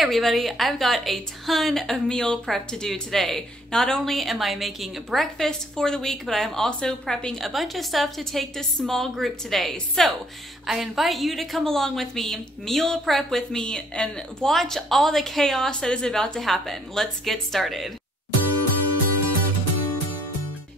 Hey everybody, I've got a ton of meal prep to do today. Not only am I making breakfast for the week, but I am also prepping a bunch of stuff to take to small group today. So I invite you to come along with me, meal prep with me, and watch all the chaos that is about to happen. Let's get started.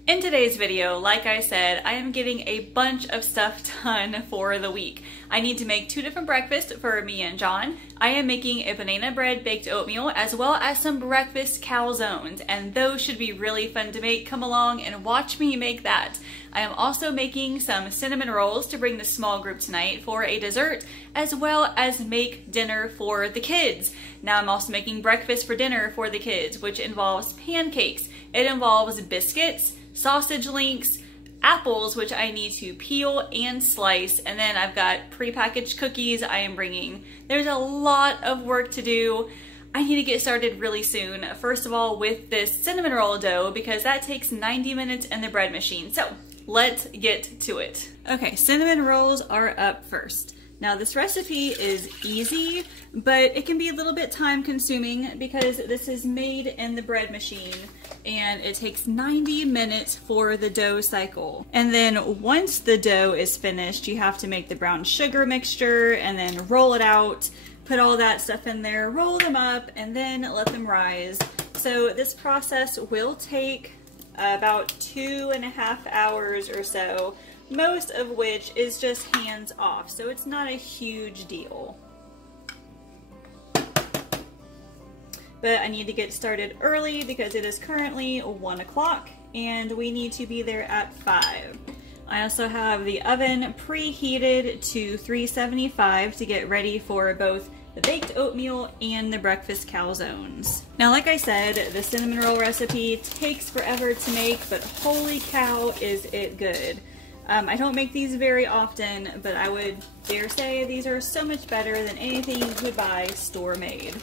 In today's video, like I said, I am getting a bunch of stuff done for the week. I need to make 2 different breakfasts for me and John. I am making a banana bread baked oatmeal as well as some breakfast calzones, and those should be really fun to make. Come along and watch me make that. I am also making some cinnamon rolls to bring the small group tonight for a dessert, as well as make dinner for the kids. Now I'm also making breakfast for dinner for the kids, which involves pancakes. It involves biscuits, sausage links, apples, which I need to peel and slice, and then I've got prepackaged cookies I am bringing. There's a lot of work to do. I need to get started really soon. First of all, with this cinnamon roll dough, because that takes 90 minutes in the bread machine. So let's get to it. Okay, cinnamon rolls are up first. Now this recipe is easy, but it can be a little bit time consuming because this is made in the bread machine and it takes 90 minutes for the dough cycle. And then once the dough is finished, you have to make the brown sugar mixture and then roll it out, put all that stuff in there, roll them up, and then let them rise. So this process will take about 2.5 hours or so, most of which is just hands off, so it's not a huge deal. But I need to get started early because it is currently 1 o'clock and we need to be there at 5. I also have the oven preheated to 375 to get ready for both the baked oatmeal and the breakfast calzones. Now, like I said, the cinnamon roll recipe takes forever to make, but holy cow is it good. I don't make these very often, but I would dare say these are so much better than anything you would buy store made.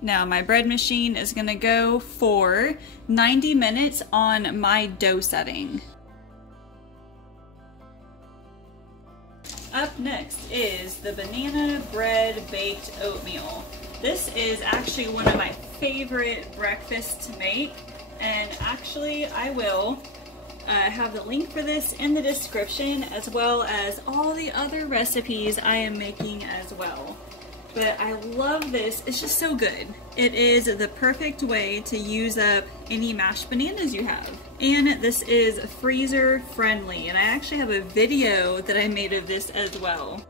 Now my bread machine is gonna go for 90 minutes on my dough setting. Up next is the banana bread baked oatmeal. This is actually one of my favorite breakfasts to make, and actually I will have the link for this in the description, as well as all the other recipes I am making as well. But I love this, it's just so good. It is the perfect way to use up any mashed bananas you have. And this is freezer friendly, and I actually have a video that I made of this as well.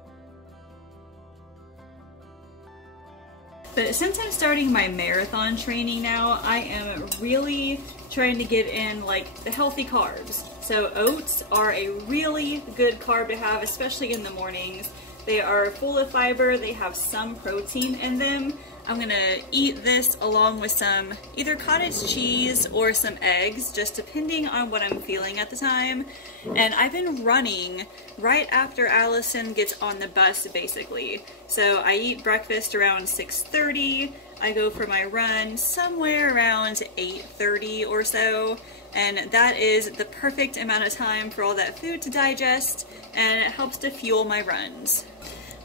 But since I'm starting my marathon training now, I am really trying to get in like the healthy carbs. So oats are a really good carb to have, especially in the mornings. They are full of fiber, they have some protein in them. I'm gonna eat this along with some either cottage cheese or some eggs, just depending on what I'm feeling at the time. And I've been running right after Allison gets on the bus, basically. So I eat breakfast around 6:30. I go for my run somewhere around 8:30 or so. And that is the perfect amount of time for all that food to digest, and it helps to fuel my runs.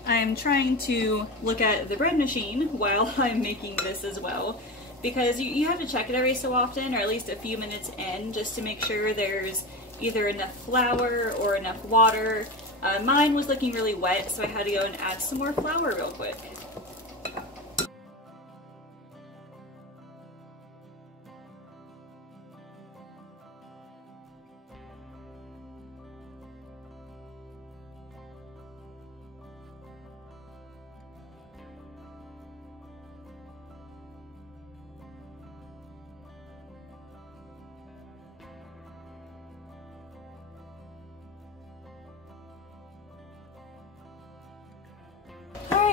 I'm trying to look at the bread machine while I'm making this as well, because you have to check it every so often, or at least a few minutes in, just to make sure there's either enough flour or enough water. Mine was looking really wet, so I had to go and add some more flour real quick.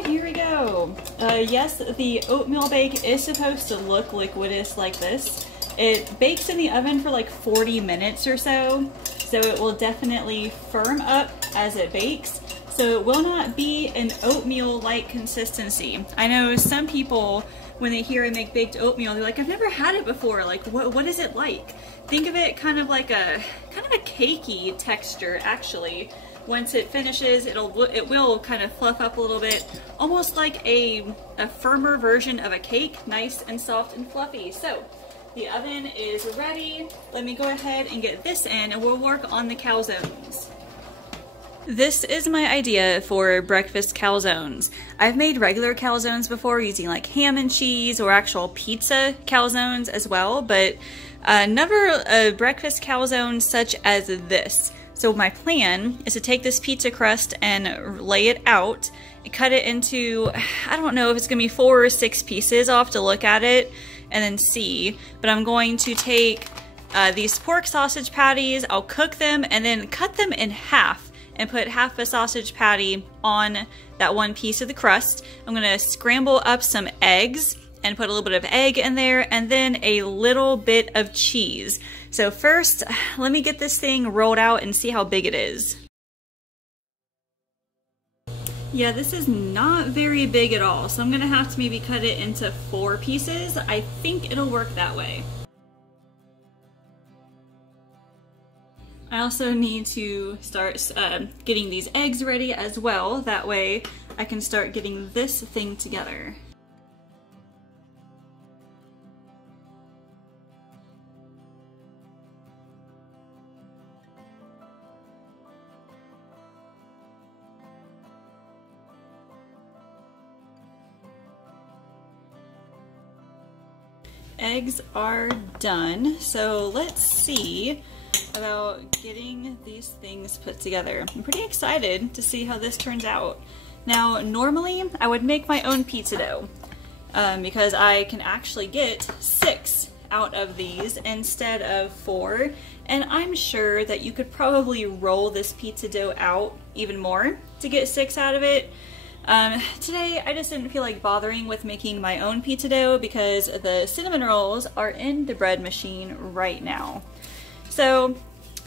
Here we go. Yes, the oatmeal bake is supposed to look liquidous like this. It bakes in the oven for like 40 minutes or so, so it will definitely firm up as it bakes. So it will not be an oatmeal-like consistency. I know some people when they hear I make baked oatmeal, they're like, I've never had it before. Like, what is it like? Think of it kind of like a cakey texture, actually. Once it finishes, it will kind of fluff up a little bit, almost like a firmer version of a cake, nice and soft and fluffy. So the oven is ready. Let me go ahead and get this in, and we'll work on the calzones. This is my idea for breakfast calzones. I've made regular calzones before using like ham and cheese or actual pizza calzones as well, but never a breakfast calzone such as this. So my plan is to take this pizza crust and lay it out, and cut it into, I don't know if it's gonna be 4 or 6 pieces. I'll have to look at it and then see, but I'm going to take these pork sausage patties, I'll cook them and then cut them in half and put half a sausage patty on that one piece of the crust. I'm gonna scramble up some eggs and put a little bit of egg in there, and then a little bit of cheese. So first, let me get this thing rolled out and see how big it is. Yeah, this is not very big at all, so I'm gonna have to maybe cut it into 4 pieces. I think it'll work that way. I also need to start getting these eggs ready as well. That way I can start getting this thing together. Eggs are done, so let's see about getting these things put together. I'm pretty excited to see how this turns out. Now, normally I would make my own pizza dough because I can actually get 6 out of these instead of 4, and I'm sure that you could probably roll this pizza dough out even more to get 6 out of it. Today I just didn't feel like bothering with making my own pizza dough because the cinnamon rolls are in the bread machine right now. So,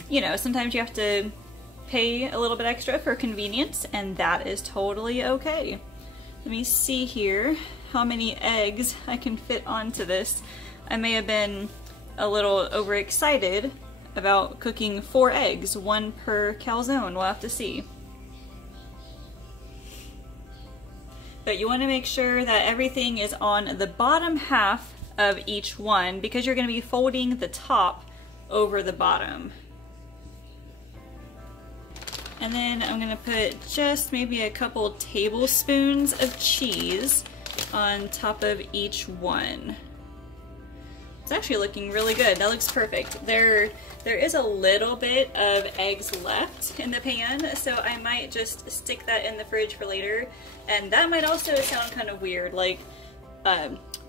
you know, sometimes you have to pay a little bit extra for convenience, and that is totally okay. Let me see here how many eggs I can fit onto this. I may have been a little overexcited about cooking 4 eggs, 1 per calzone. We'll have to see. But you want to make sure that everything is on the bottom half of each one because you're going to be folding the top over the bottom. And then I'm going to put just maybe a couple tablespoons of cheese on top of each one. It's actually looking really good. That looks perfect. There is a little bit of eggs left in the pan, so I might just stick that in the fridge for later. And that might also sound kind of weird, like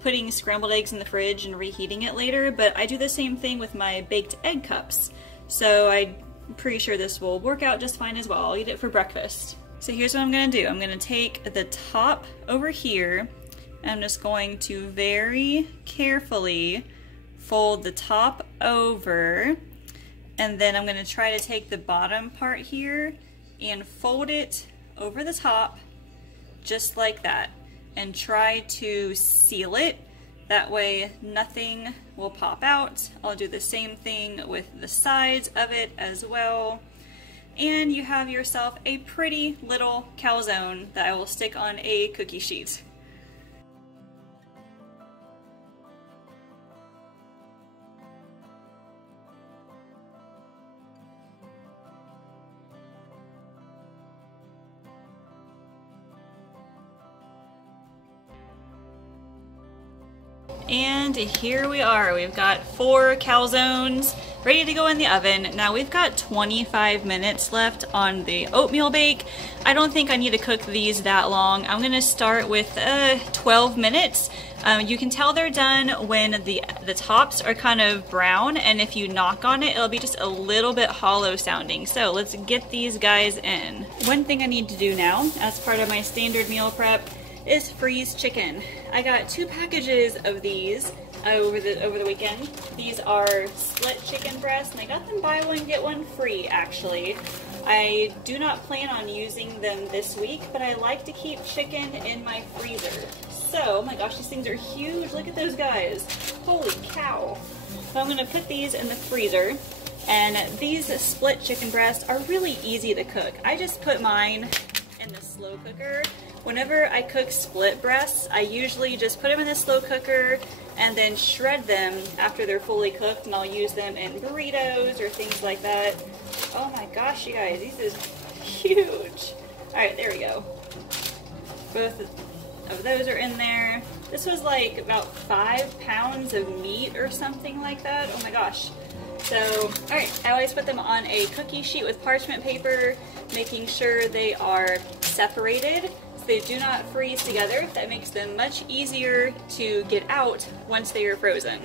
putting scrambled eggs in the fridge and reheating it later, but I do the same thing with my baked egg cups. So I'm pretty sure this will work out just fine as well. I'll eat it for breakfast. So here's what I'm gonna do. I'm gonna take the top over here, and I'm just going to very carefully fold the top over, and then I'm going to try to take the bottom part here and fold it over the top just like that, and try to seal it. That way nothing will pop out. I'll do the same thing with the sides of it as well. And you have yourself a pretty little calzone that I will stick on a cookie sheet. And here we are. We've got 4 calzones ready to go in the oven. Now we've got 25 minutes left on the oatmeal bake. I don't think I need to cook these that long. I'm gonna start with 12 minutes. You can tell they're done when the tops are kind of brown, and if you knock on it, it'll be just a little bit hollow sounding. So let's get these guys in. One thing I need to do now, as part of my standard meal prep, is freeze chicken. I got 2 packages of these over the weekend. These are split chicken breasts, and I got them buy one get one free actually. I do not plan on using them this week, but I like to keep chicken in my freezer. So, oh my gosh, these things are huge. Look at those guys. Holy cow. So I'm gonna put these in the freezer. And these split chicken breasts are really easy to cook. I just put mine in the slow cooker. Whenever I cook split breasts, I usually just put them in the slow cooker and then shred them after they're fully cooked, and I'll use them in burritos or things like that. Oh my gosh, you guys, this is huge. All right, there we go. Both of those are in there. This was like about 5 pounds of meat or something like that. Oh my gosh. So, all right, I always put them on a cookie sheet with parchment paper, making sure they are separated so they do not freeze together. That makes them much easier to get out once they are frozen.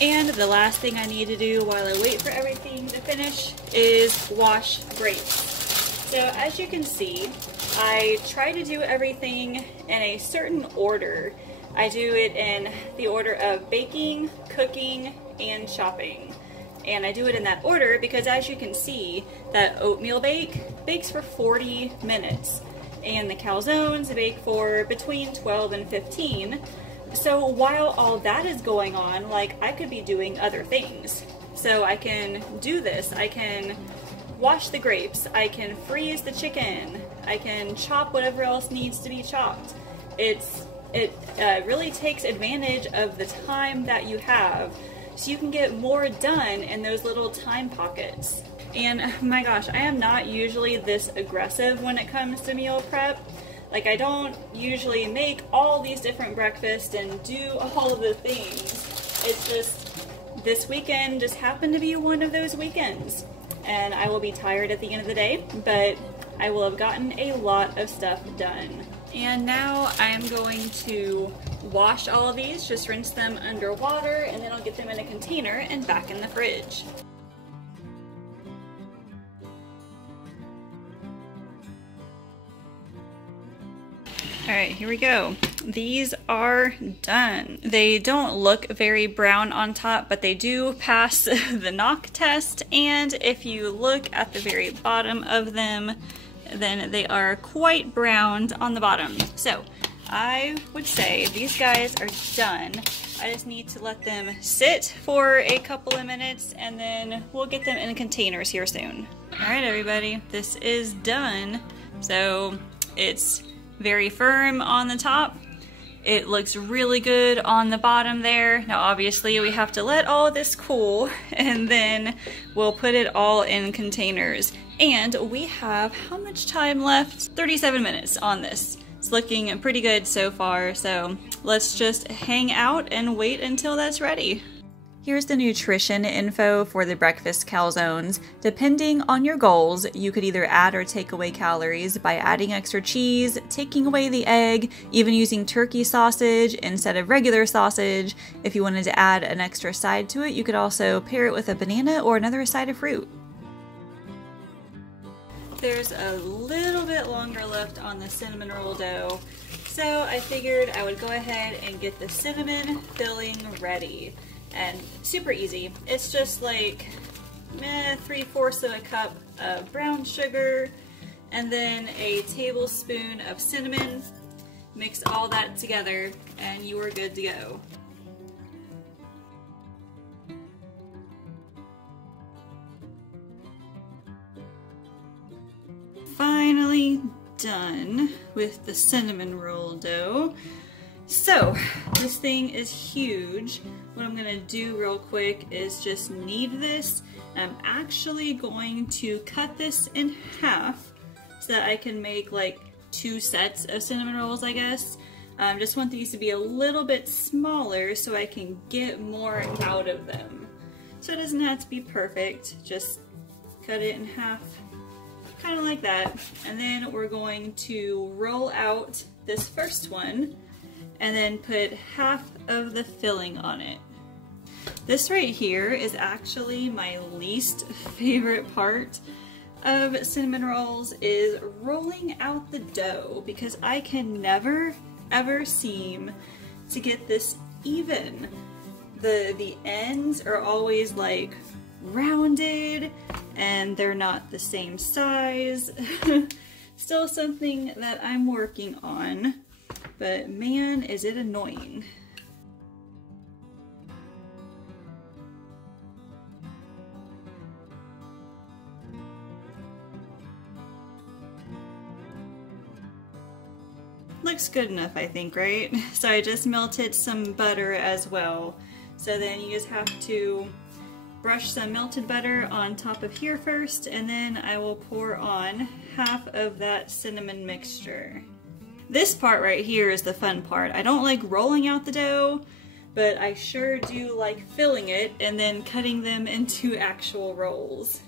And the last thing I need to do while I wait for everything to finish is wash grapes. So as you can see, I try to do everything in a certain order. I do it in the order of baking, cooking, and chopping. And I do it in that order because, as you can see, that oatmeal bakes for 40 minutes. And the calzones bake for between 12 and 15. So while all that is going on, like, I could be doing other things. So I can do this. I can wash the grapes. I can freeze the chicken. I can chop whatever else needs to be chopped. It really takes advantage of the time that you have, so you can get more done in those little time pockets. And my gosh, I am not usually this aggressive when it comes to meal prep. Like, I don't usually make all these different breakfasts and do all of the things. It's just, this weekend just happened to be one of those weekends. And I will be tired at the end of the day, but I will have gotten a lot of stuff done. And now I am going to wash all of these, just rinse them under water, and then I'll get them in a container and back in the fridge. Alright, here we go. These are done. They don't look very brown on top, but they do pass the knock test, and if you look at the very bottom of them, then they are quite browned on the bottom. So I would say these guys are done. I just need to let them sit for a couple of minutes, and then we'll get them in containers here soon. All right, everybody, this is done. So it's very firm on the top. It looks really good on the bottom there. Now obviously we have to let all of this cool, and then we'll put it all in containers. And we have how much time left? 37 minutes on this. It's looking pretty good so far, so let's just hang out and wait until that's ready. Here's the nutrition info for the breakfast calzones. Depending on your goals, you could either add or take away calories by adding extra cheese, taking away the egg, even using turkey sausage instead of regular sausage. If you wanted to add an extra side to it, you could also pair it with a banana or another side of fruit. There's a little bit longer left on the cinnamon roll dough, so I figured I would go ahead and get the cinnamon filling ready. And super easy. It's just like 3/4 of a cup of brown sugar and then a tablespoon of cinnamon. Mix all that together and you are good to go. Finally done with the cinnamon roll dough. So this thing is huge. What I'm gonna do real quick is just knead this. I'm actually going to cut this in half so that I can make like 2 sets of cinnamon rolls, I guess. Just want these to be a little bit smaller so I can get more out of them. So it doesn't have to be perfect, just cut it in half, kind of like that. And then we're going to roll out this first one and then put half of the filling on it. This right here is actually my least favorite part of cinnamon rolls, is rolling out the dough, because I can never ever seem to get this even. The ends are always like rounded and they're not the same size. Still something that I'm working on, but man, is it annoying. Looks good enough, I think, right? So I just melted some butter as well. So then you just have to brush some melted butter on top of here first, and then I will pour on half of that cinnamon mixture. This part right here is the fun part. I don't like rolling out the dough, but I sure do like filling it and then cutting them into actual rolls.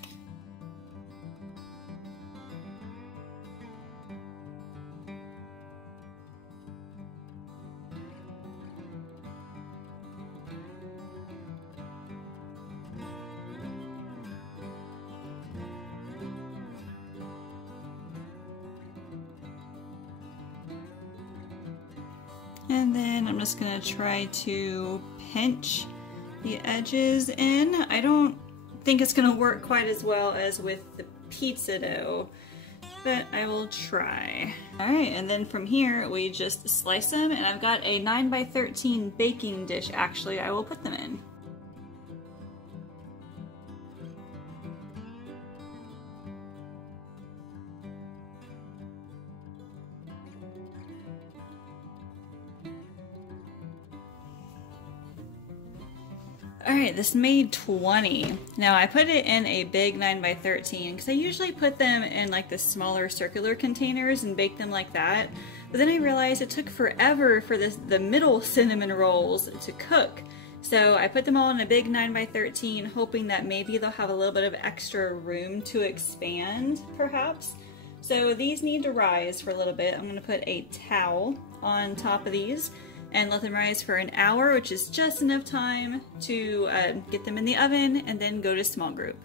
And then I'm just gonna try to pinch the edges in. I don't think it's gonna work quite as well as with the pizza dough, but I will try. All right, and then from here we just slice them, and I've got a 9x13 baking dish actually I will put them in. Alright, this made 20. Now I put it in a big 9x13 because I usually put them in like the smaller circular containers and bake them like that. But then I realized it took forever for the middle cinnamon rolls to cook. So I put them all in a big 9x13, hoping that maybe they'll have a little bit of extra room to expand, perhaps. So these need to rise for a little bit. I'm going to put a towel on top of these and let them rise for an hour, which is just enough time to get them in the oven and then go to small group.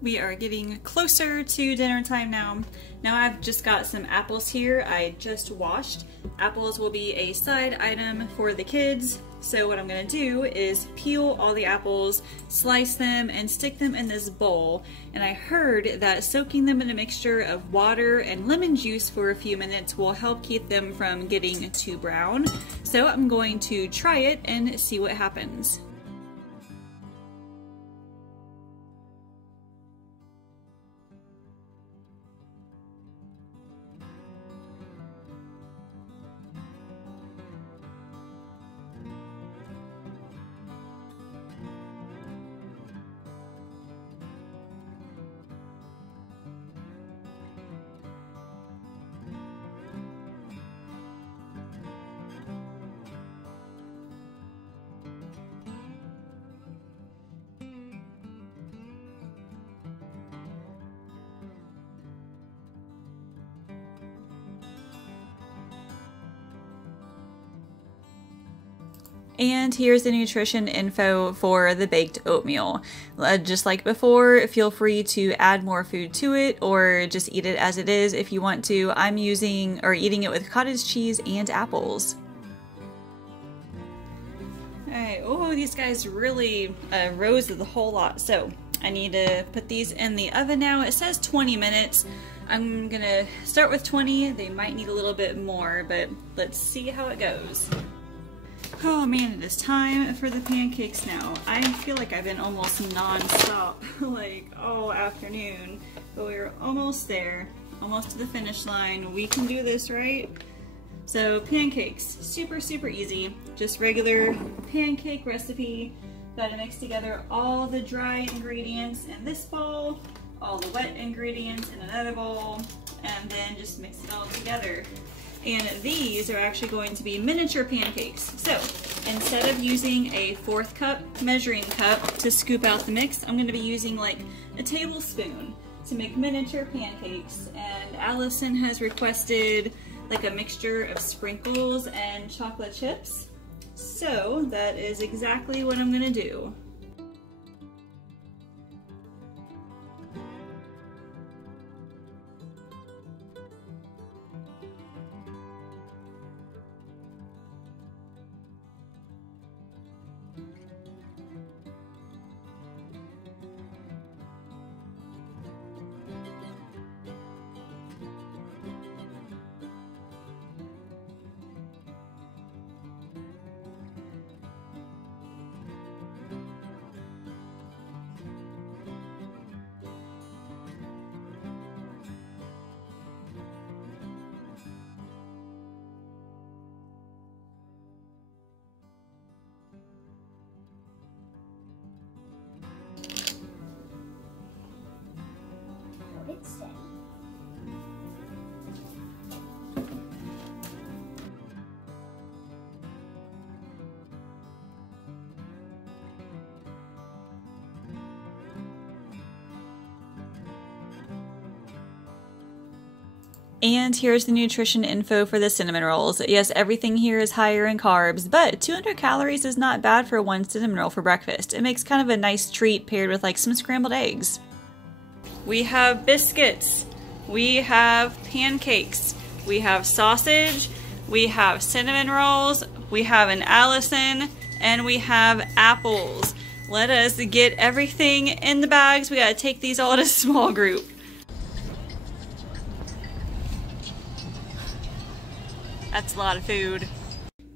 We are getting closer to dinner time now. Now I've just got some apples here I just washed. Apples will be a side item for the kids. So what I'm gonna do is peel all the apples, slice them, and stick them in this bowl. And I heard that soaking them in a mixture of water and lemon juice for a few minutes will help keep them from getting too brown. So I'm going to try it and see what happens. And here's the nutrition info for the baked oatmeal. Just like before, feel free to add more food to it or just eat it as it is if you want to. I'm using or eating it with cottage cheese and apples. Alright, oh, these guys really rose a whole lot. So I need to put these in the oven now. It says 20 minutes. I'm gonna start with 20. They might need a little bit more, but let's see how it goes. Oh man, it is time for the pancakes now. I feel like I've been almost non-stop, like all afternoon, but we're almost there, almost to the finish line. We can do this, right? So pancakes, super easy, just regular pancake recipe. Gotta mix together all the dry ingredients in this bowl, all the wet ingredients in another bowl, and then just mix it all together. And these are actually going to be miniature pancakes. So instead of using a 1/4 cup measuring cup to scoop out the mix, I'm going to be using like a tablespoon to make miniature pancakes. And Allison has requested like a mixture of sprinkles and chocolate chips. So that is exactly what I'm going to do. And here's the nutrition info for the cinnamon rolls. Yes, everything here is higher in carbs, but 200 calories is not bad for one cinnamon roll for breakfast. It makes kind of a nice treat paired with like some scrambled eggs. We have biscuits, we have pancakes, we have sausage, we have cinnamon rolls, we have an Allison, and we have apples. Let us get everything in the bags. We gotta take these all to a small group. That's a lot of food.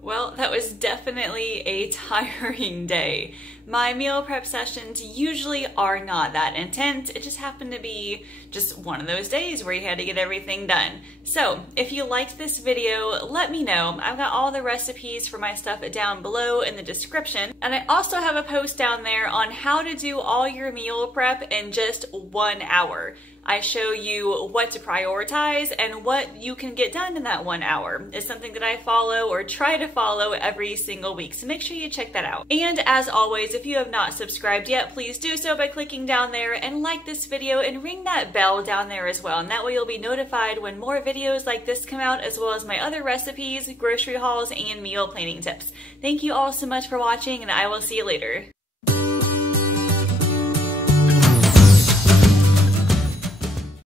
Well, that was definitely a tiring day. My meal prep sessions usually are not that intense. It just happened to be just one of those days where you had to get everything done. So if you liked this video, let me know. I've got all the recipes for my stuff down below in the description. And I also have a post down there on how to do all your meal prep in just 1 hour. I show you what to prioritize and what you can get done in that 1 hour. It's something that I follow or try to follow every single week, so make sure you check that out. And as always, if you have not subscribed yet, please do so by clicking down there and like this video and ring that bell down there as well. And that way you'll be notified when more videos like this come out, as well as my other recipes, grocery hauls, and meal planning tips. Thank you all so much for watching, and I will see you later.